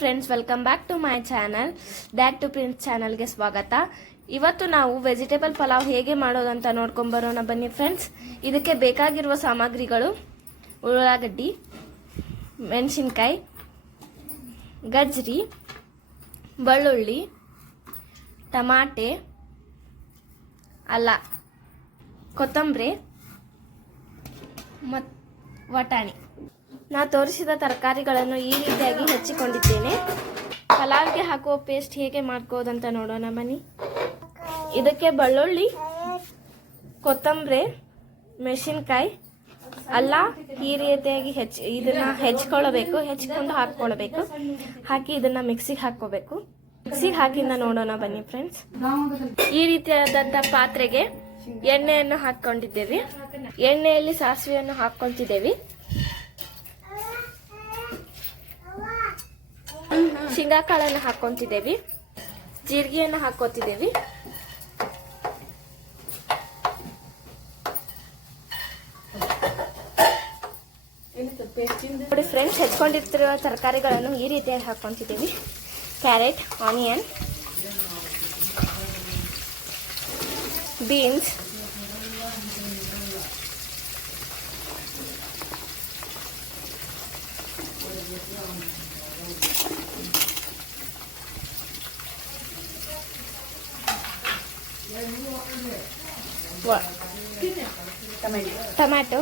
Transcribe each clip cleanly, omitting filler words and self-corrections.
Friends, welcome back to my channel. Dad to prince ಚಾನಲ್ಗೆ ಸ್ವಾಗತ. ಇವತ್ತು ನಾವು ವೆಜಿಟೇಬಲ್ ಪಲಾವ್ ಹೇಗೆ ಮಾಡೋದಂತ ನೋಡ್ಕೊಂಡು ಬರೋಣ ಬನ್ನಿ ಫ್ರೆಂಡ್ಸ್. ಇದಕ್ಕೆ ಬೇಕಾಗಿರುವ ಸಾಮಗ್ರಿಗಳು: ಉಳ್ಳಾಗಡ್ಡಿ, ಮೆಣಸಿನ್ಕಾಯಿ, ಗಜ್ರಿ, ಬೆಳ್ಳುಳ್ಳಿ, ಟಮಾಟೆ, ಅಲ್ಲ, ಕೊತ್ತಂಬರಿ ಮತ್ತು ವಟಾಣಿ. ನಾ ತೋರಿಸಿದ ತರಕಾರಿಗಳನ್ನು ಈ ರೀತಿಯಾಗಿ ಹೆಚ್ಚಿಕೊಂಡಿದ್ದೇನೆ. ಪಲಾವ್ಗೆ ಹಾಕುವ ಪೇಸ್ಟ್ ಹೇಗೆ ಮಾಡ್ಕೋದಂತ ನೋಡೋಣ ಬನ್ನಿ. ಇದಕ್ಕೆ ಬೆಳ್ಳುಳ್ಳಿ, ಕೊತ್ತಂಬರಿ, ಮೆಣಸಿನ್ಕಾಯಿ, ಅಲ್ಲ ಈ ರೀತಿಯಾಗಿ ಇದನ್ನ ಹೆಚ್ಕೊಳ್ಬೇಕು. ಹೆಚ್ಕೊಂಡು ಹಾಕ್ಕೊಳ್ಬೇಕು. ಹಾಕಿ ಇದನ್ನ ಮಿಕ್ಸಿಗೆ ಹಾಕ್ಕೋಬೇಕು. ಮಿಕ್ಸಿಗೆ ಹಾಕಿಂದ ನೋಡೋಣ ಬನ್ನಿ ಫ್ರೆಂಡ್ಸ್. ಈ ರೀತಿಯಾದಂಥ ಪಾತ್ರೆಗೆ ಎಣ್ಣೆಯನ್ನು ಹಾಕ್ಕೊಂಡಿದ್ದೇವೆ. ಎಣ್ಣೆಯಲ್ಲಿ ಸಾಸಿವೆಯನ್ನು ಹಾಕ್ಕೊಂತಿದ್ದೇವೆ. ಶೇಂಗಾ ಕಾಳನ್ನು ಹಾಕೊಂತಿದ್ದೇವೆ. ಜೀರಿಗೆಯನ್ನು ಹಾಕೋತಿದ್ದೇವೆ. ನೋಡಿ ಫ್ರೆಂಡ್ಸ್, ಹೆಚ್ಕೊಂಡಿರ್ತಿರುವ ತರಕಾರಿಗಳನ್ನು ಈ ರೀತಿಯಾಗಿ ಹಾಕೊಂತಿದ್ದೇವೆ. ಕ್ಯಾರೆಟ್, ಆನಿಯನ್, ಬೀನ್ಸ್, ಟೊಮ್ಯಾಟೊ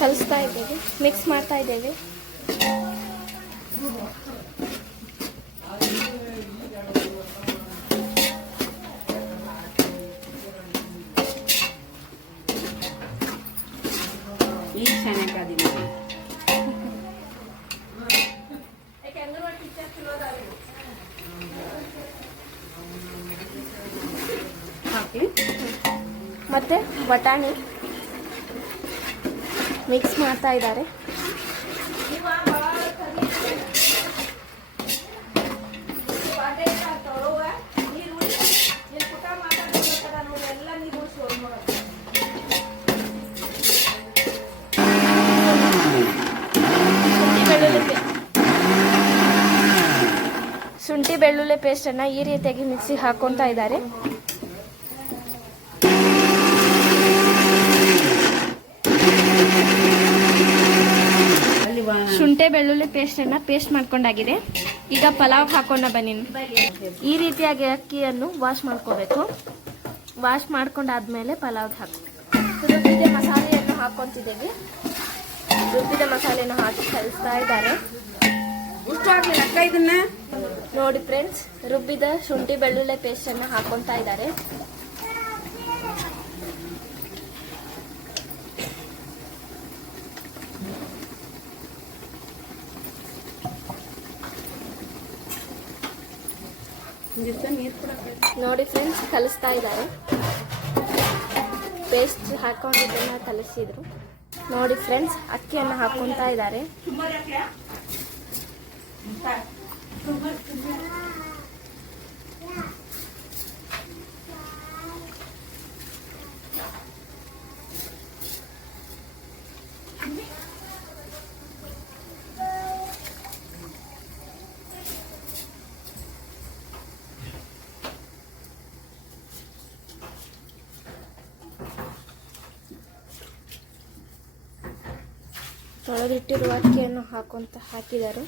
ಕಲಿಸ್ತಾ ಇದ್ದೇವೆ. ಮಿಕ್ಸ್ ಮಾಡ್ತಾ ಇದ್ದೇವೆ. ಮತ್ತೆ ವಟಾಣಿ ಮಿಕ್ಸ್ ಮಾಡ್ತಾ ಇದ್ದಾರೆ. ಶುಂಠಿ ಬೆಳ್ಳುಳ್ಳಿ ಪೇಸ್ಟನ್ನು ಈ ರೀತಿಯಾಗಿ ಮಿಕ್ಸಿಗೆ ಹಾಕೊತಾ ಇದ್ದಾರೆ. ಶುಂಠಿ ಬೆಳ್ಳುಳ್ಳಿ ಪೇಸ್ಟ್ ಮಾಡ್ಕೊಂಡಾಗಿದೆ. ಈಗ ಪಲಾವ್ ಹಾಕೋಣ ಬನ್ನಿ. ಈ ರೀತಿಯಾಗಿ ಅಕ್ಕಿಯನ್ನು ವಾಶ್ ಮಾಡ್ಕೋಬೇಕು. ವಾಶ್ ಮಾಡ್ಕೊಂಡಾದ್ಮೇಲೆ ಪಲಾವ್ ಹಾಕಿ ರುಬ್ಬಿದ ಮಸಾಲೆಯನ್ನು ಹಾಕೊಂತಿದ್ದೇವೆ. ರುಬ್ಬಿದ ಮಸಾಲೆಯನ್ನು ಹಾಕಿ ಕಲಿಸ್ತಾ ಇದ್ದಾರೆ. ನೋಡಿ ಫ್ರೆಂಡ್ಸ್, ರುಬ್ಬಿದ ಶುಂಠಿ ಬೆಳ್ಳುಳ್ಳಿ ಪೇಸ್ಟನ್ನು ಹಾಕೊಂತಾ ಇದ್ದಾರೆ. ನೋಡಿ ಫ್ರೆಂಡ್ಸ್, ಕಲಿಸ್ತಾ ಇದ್ದಾರೆ. ಪೇಸ್ಟ್ ಹಾಕೊಂಡಿದ್ದನ್ನ ಕಲಿಸಿದ್ರು. ನೋಡಿ ಫ್ರೆಂಡ್ಸ್, ಅಕ್ಕಿಯನ್ನು ಹಾಕೊಂತಾ ಇದ್ದಾರೆ. ತೊಳೆದಿಟ್ಟಿರುವ ಅಕ್ಕಿಯನ್ನು ಹಾಕಿದ್ದಾರೆ.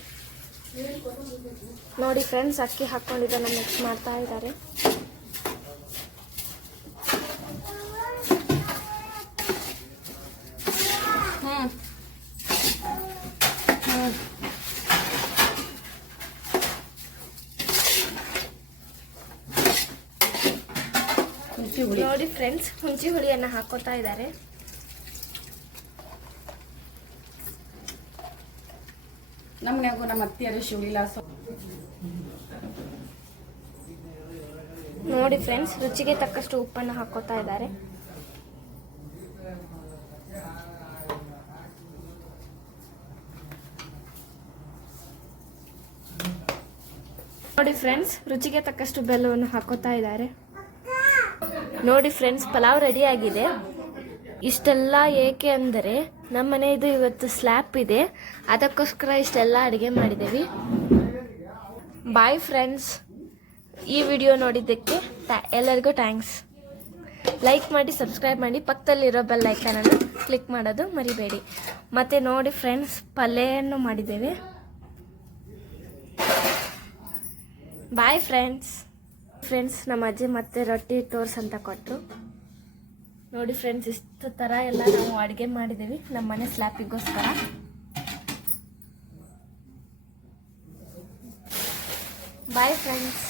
ನೋಡಿ ಫ್ರೆಂಡ್ಸ್, ಅಕ್ಕಿ ಹಾಕೊಂಡಿದ್ದನ್ನು ಮಿಕ್ಸ್ ಮಾಡ್ತಾ ಇದ್ದಾರೆ. ನೋಡಿ ಫ್ರೆಂಡ್ಸ್, ಹುಂಚಿ ಹುಳಿಯನ್ನು ಹಾಕೋತಾ ಇದ್ದಾರೆ. ನಮ್ಮ ಅತ್ತಿಯರು ಶಿವಲೀಲಾ. ನೋಡಿ ಫ್ರೆಂಡ್ಸ್, ರುಚಿಗೆ ತಕ್ಕಷ್ಟು ಉಪ್ಪನ್ನು ಹಾಕೋತಾ ಇದ್ದಾರೆ. ನೋಡಿ ಫ್ರೆಂಡ್ಸ್, ರುಚಿಗೆ ತಕ್ಕಷ್ಟು ಬೆಲ್ಲವನ್ನು ಹಾಕೋತಾ ಇದ್ದಾರೆ. ನೋಡಿ ಫ್ರೆಂಡ್ಸ್, ಪಲಾವ್ ರೆಡಿ ಆಗಿದೆ. ಇಷ್ಟೆಲ್ಲ ಏಕೆ ಅಂದರೆ ನಮ್ಮ ಮನೆಯದು ಇವತ್ತು ಸ್ಲ್ಯಾಪ್ ಇದೆ, ಅದಕ್ಕೋಸ್ಕರ ಇಷ್ಟೆಲ್ಲ ಅಡುಗೆ ಮಾಡಿದ್ದೇವೆ. ಬಾಯ್ ಫ್ರೆಂಡ್ಸ್, ಈ ವಿಡಿಯೋ ನೋಡಿದ್ದಕ್ಕೆ ಎಲ್ಲರಿಗೂ ಥ್ಯಾಂಕ್ಸ್. ಲೈಕ್ ಮಾಡಿ, ಸಬ್ಸ್ಕ್ರೈಬ್ ಮಾಡಿ, ಪಕ್ಕದಲ್ಲಿರೋ ಬೆಲ್ ಐಕಾನನ್ನು ಕ್ಲಿಕ್ ಮಾಡೋದು ಮರಿಬೇಡಿ. ಮತ್ತು ನೋಡಿ ಫ್ರೆಂಡ್ಸ್, ಪಲ್ಯವನ್ನು ಮಾಡಿದ್ದೇವೆ. Bye friends. ನಮ್ಮ ಅಜ್ಜಿ ಮತ್ತೆ ರೊಟ್ಟಿ ತೋರ್ಸಂತ ಕೊಟ್ಟರು. ನೋಡಿ ಫ್ರೆಂಡ್ಸ್, ಇಷ್ಟು ಥರ ಎಲ್ಲ ನಾವು ಅಡುಗೆ ಮಾಡಿದ್ದೀವಿ ನಮ್ಮ ಮನೆ ಸ್ಲ್ಯಾಪಿಗೋಸ್ಕರ. Bye friends.